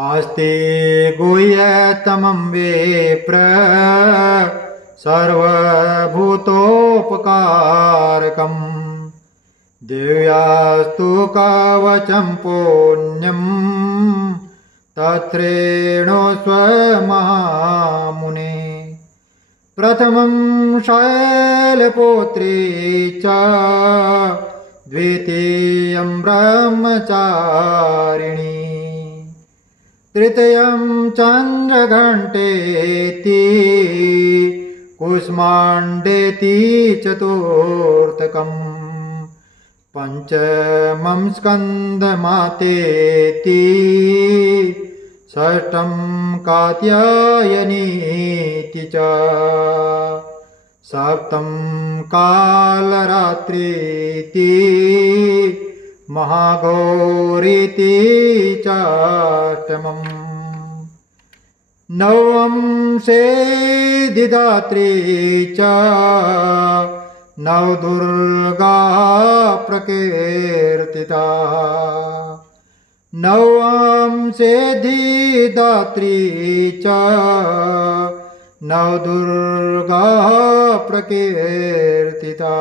आस्ते गुह्यतमं विप्र सर्वभूतोपकारकम् दिव्यास्तु कवचं पुण्यं तत्रेणुस्व महामुने प्रथमं शैलपुत्री च द्वितीयं ब्रह्मचारिणी तृतीयं चन्द्रघण्टेति कुष्माण्डेति चतुर्थकम् पञ्चमं स्कन्दमातेति षष्ठं कात्यायनीति च सप्तम कालरात्रीति महाघोरीति चाष्टमम् नवम सेदिदात्री च नवदुर्गा प्रकीर्तिता नवम सेदिदात्री च नवदुर्गा प्रकीर्तिता।